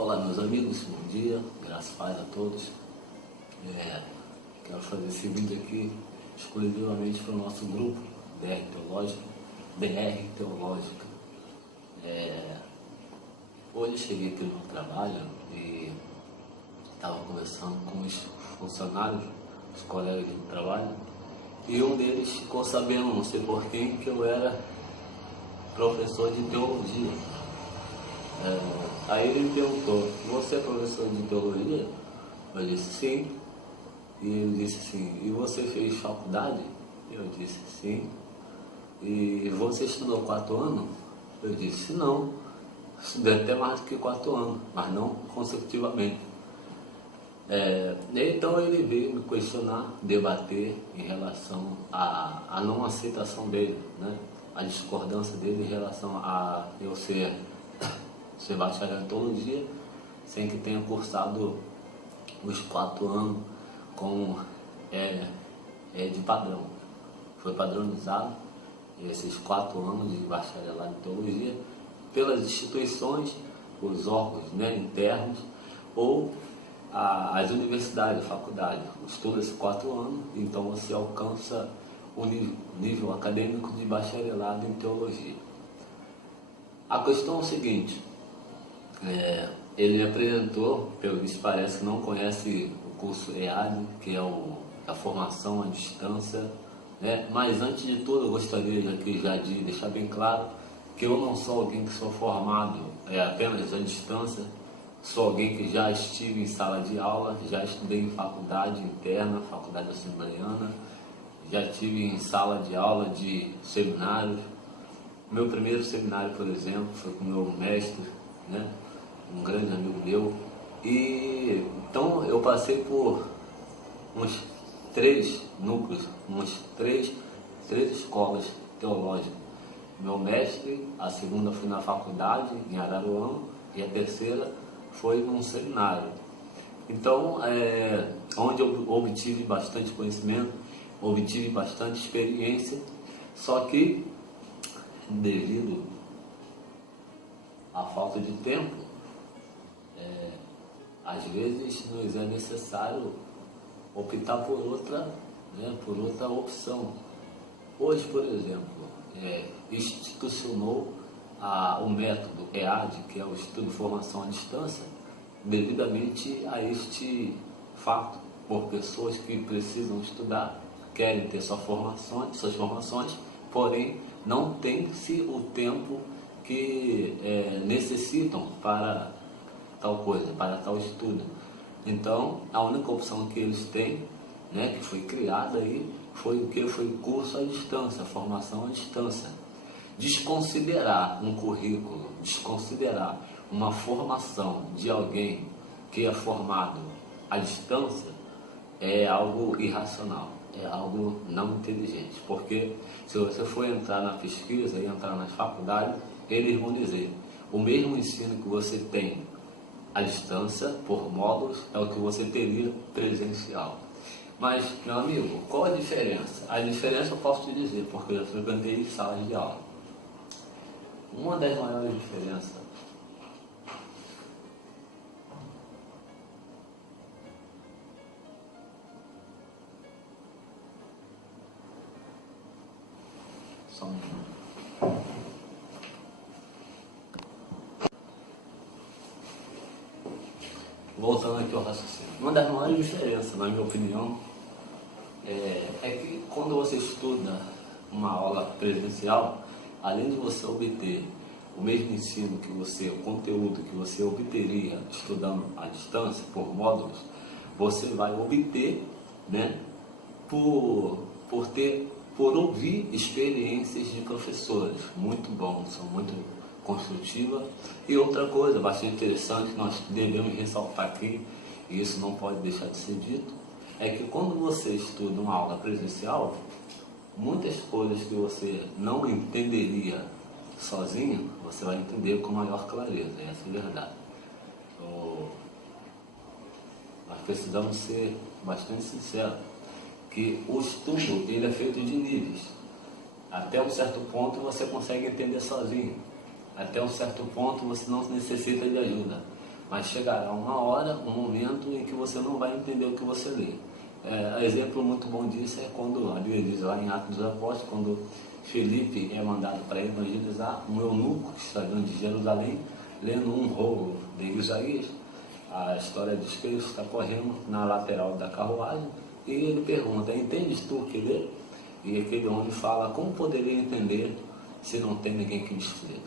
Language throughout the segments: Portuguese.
Olá meus amigos, bom dia, graças a paz a todos. Quero fazer esse vídeo aqui exclusivamente para o nosso grupo DR Teológica. Hoje eu cheguei aqui no trabalho e estava conversando com os funcionários, os colegas de trabalho, e um deles ficou sabendo, não sei por quem, que eu era professor de teologia. Aí ele me perguntou: você é professor de teologia? Eu disse sim. E ele disse assim: e você fez faculdade? Eu disse sim. E você estudou 4 anos? Eu disse não. Estudei até mais do que 4 anos, mas não consecutivamente. Então ele veio me questionar, debater em relação à não aceitação dele, né? A discordância dele em relação a eu ser bacharel em teologia, sem que tenha cursado os 4 anos de padrão. Foi padronizado esses 4 anos de bacharelado em teologia pelas instituições, os órgãos, né, internos, ou as universidades, faculdades. Estuda esses 4 anos, então você alcança o nível acadêmico de bacharelado em teologia. A questão é o seguinte: ele apresentou, pelo visto parece que não conhece o curso EAD, que é a formação à distância, né? Mas antes de tudo eu gostaria aqui já de deixar bem claro que eu não sou alguém que sou formado apenas à distância, sou alguém que já estive em sala de aula, já estudei em faculdade interna, faculdade assembleiana, já estive em sala de aula de seminários. Meu primeiro seminário, por exemplo, foi com o meu mestre, né? Um grande amigo meu. E então eu passei por uns 3 núcleos, três escolas teológicas. Meu mestre, a segunda foi na faculdade, em Araruama, e a terceira foi num seminário. Então, onde eu obtive bastante conhecimento, obtive bastante experiência, só que devido à falta de tempo, às vezes nos é necessário optar por outra opção. Hoje, por exemplo, institucionou o método EAD, que é o Estudo de Formação à Distância, devidamente a este fato, por pessoas que precisam estudar, querem ter suas formações, porém não tem-se o tempo que necessitam para tal coisa, para tal estudo. Então, a única opção que eles têm, né, que foi criada aí, foi o que? Foi curso à distância, formação à distância. Desconsiderar um currículo, desconsiderar uma formação de alguém que é formado à distância é algo irracional, é algo não inteligente, porque se você for entrar na pesquisa e entrar nas faculdades, eles vão dizer: o mesmo ensino que você tem à distância, por módulos, é o que você teria presencial. Mas, meu amigo, qual a diferença? A diferença eu posso te dizer, porque eu já frequentei salas de aula. Uma das maiores diferenças só um minuto. Voltando aqui ao raciocínio, uma das maiores diferenças, na minha opinião, é que quando você estuda uma aula presencial, além de você obter o mesmo ensino o conteúdo que você obteria estudando à distância, por módulos, você vai obter, né, por ouvir experiências de professores muito bons, são muito construtiva. E outra coisa bastante interessante que nós devemos ressaltar aqui, e isso não pode deixar de ser dito, é que quando você estuda uma aula presencial, muitas coisas que você não entenderia sozinho, você vai entender com maior clareza, essa é a verdade. Nós precisamos ser bastante sinceros, que o estudo ele é feito de níveis. Até um certo ponto você consegue entender sozinho. Até um certo ponto você não necessita de ajuda. mas chegará uma hora, um momento em que você não vai entender o que você lê. Exemplo muito bom disso é quando a Bíblia diz lá em Atos dos Apóstolos, quando Felipe é mandado para evangelizar, um eunuco que está vindo de Jerusalém, lendo um rolo de Isaías. A história diz que ele está correndo na lateral da carruagem e ele pergunta: entendes tu o que lê? E aquele homem fala: como poderia entender se não tem ninguém que me explique?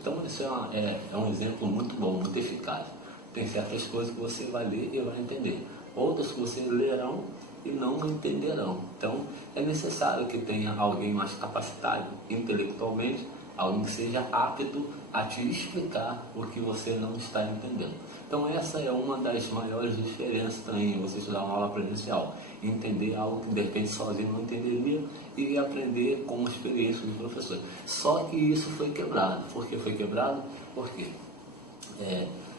Então isso é um exemplo muito bom, muito eficaz. Tem certas coisas que você vai ler e vai entender, outras que você lerão e não entenderão. Então é necessário que tenha alguém mais capacitado intelectualmente, alguém que seja apto a te explicar o que você não está entendendo. Então essa é uma das maiores diferenças também, você estudar uma aula presencial, entender algo que de repente sozinho não entenderia e aprender com a experiência do professor. Só que isso foi quebrado. Por que foi quebrado? Porque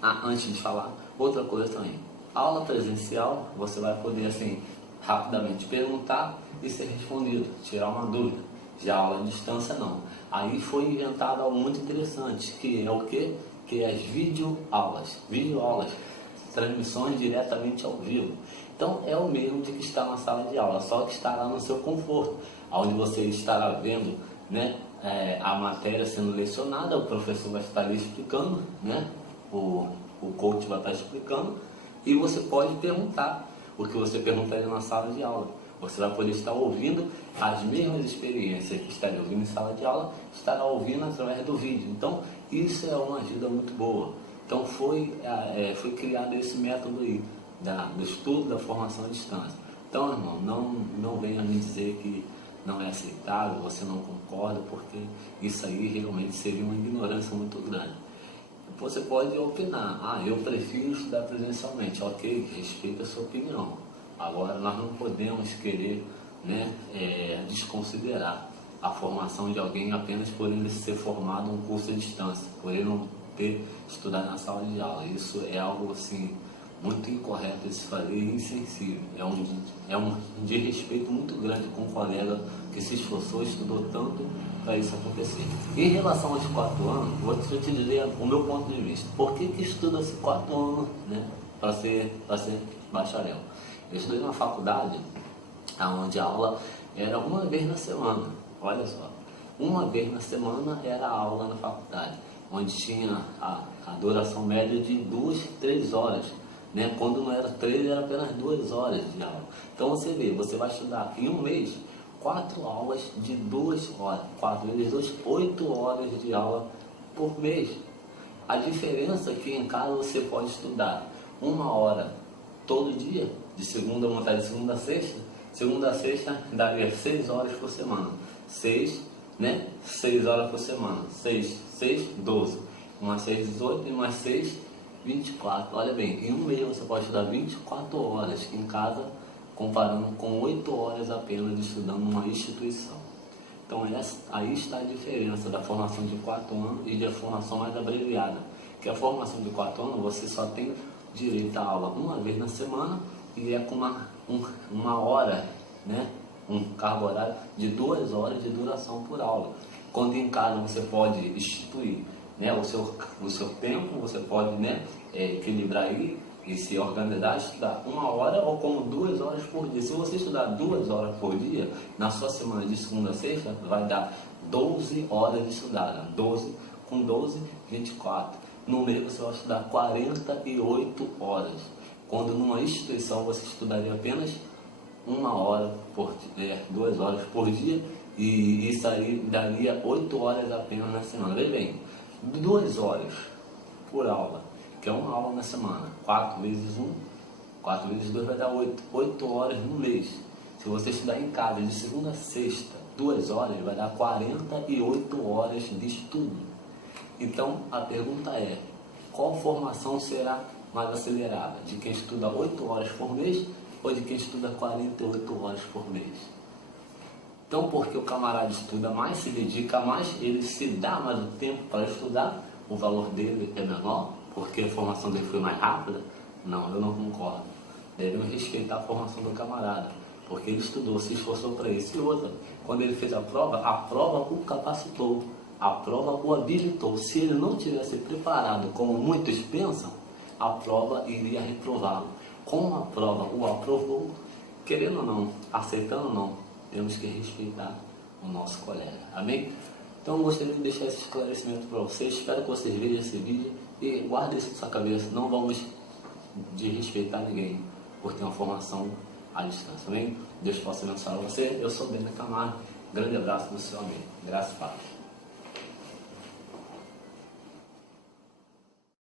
antes de falar, outra coisa também, aula presencial você vai poder assim rapidamente perguntar e ser respondido, tirar uma dúvida. Já aula à distância não. Aí foi inventado algo muito interessante, que é o quê? Que é as videoaulas, transmissões diretamente ao vivo. Então é o mesmo de que está na sala de aula, só que estará no seu conforto, onde você estará vendo, né, a matéria sendo lecionada, o professor vai estar ali explicando, né, o coach vai estar explicando, e você pode perguntar o que você perguntaria na sala de aula. Você vai poder estar ouvindo as mesmas experiências que estaria ouvindo em sala de aula, estará ouvindo através do vídeo. Então, isso é uma ajuda muito boa. Então, foi criado esse método aí, do estudo da formação à distância. Então, irmão, não venha me dizer que não é aceitável, você não concorda, porque isso aí realmente seria uma ignorância muito grande. Você pode opinar: eu prefiro estudar presencialmente. Ok, respeita a sua opinião. Agora, nós não podemos querer, né, desconsiderar a formação de alguém apenas por ele ser formado em um curso à distância, por ele não ter estudado na sala de aula. Isso é algo assim muito incorreto de se fazer e insensível. É um desrespeito muito grande com um colega que se esforçou, estudou tanto para isso acontecer. Em relação aos 4 anos, vou te dizer o meu ponto de vista. Por que estuda-se 4 anos, né, para ser bacharel? Eu estudei numa faculdade onde a aula era uma vez na semana. Olha só, uma vez na semana era a aula na faculdade, onde tinha a duração média de 2, 3 horas. Né? Quando não era 3, era apenas 2 horas de aula. Então você vê, você vai estudar em um mês 4 aulas de 2 horas. 4 vezes 2, 8 horas de aula por mês. A diferença é que em casa você pode estudar 1 hora todo dia, de segunda a segunda a sexta. Segunda a sexta daria 6 horas por semana. 6 horas por semana. 6, 12. Mais 6, 18 e mais 6, 24. Olha bem, em um mês você pode estudar 24 horas em casa, comparando com 8 horas apenas estudando numa instituição. Então aí está a diferença da formação de 4 anos e da formação mais abreviada. Que a formação de 4 anos você só tem direito à aula uma vez na semana e é com uma hora, né, um cargo horário de 2 horas de duração por aula. Quando em casa você pode instituir, né, o seu tempo, você pode, né, equilibrar aí e se organizar, estudar 1 hora ou como 2 horas por dia. Se você estudar 2 horas por dia, na sua semana de segunda a sexta, vai dar 12 horas de estudar. 12 com 12, 24. No mês você vai estudar 48 horas. Quando numa instituição você estudaria apenas 1 hora por dia, 2 horas por dia, e isso aí daria 8 horas apenas na semana. Veja bem, 2 horas por aula, que é 1 aula na semana, 4 vezes 1, 4 vezes 2 vai dar 8, 8 horas no mês. Se você estudar em casa de segunda a sexta, 2 horas, vai dar 48 horas de estudo. Então a pergunta é: qual formação será mais acelerada? De quem estuda 8 horas por mês ou de quem estuda 48 horas por mês? Então, porque o camarada estuda mais, se dedica mais, ele se dá mais o tempo para estudar, o valor dele é menor, porque a formação dele foi mais rápida? Não, eu não concordo. Devemos respeitar a formação do camarada, porque ele estudou, se esforçou para isso. E outra, quando ele fez a prova o capacitou, a prova o habilitou. Se ele não tivesse preparado como muitos pensam, a prova iria reprová-lo. Como a prova o aprovou, querendo ou não, aceitando ou não, temos que respeitar o nosso colega. Amém? Então eu gostaria de deixar esse esclarecimento para vocês. Espero que vocês vejam esse vídeo e guardem isso na sua cabeça. Não vamos desrespeitar ninguém por ter uma formação à distância. Amém? Deus possa abençoar você. Eu sou Bena Camargo. Grande abraço do seu amigo. Graças a Deus.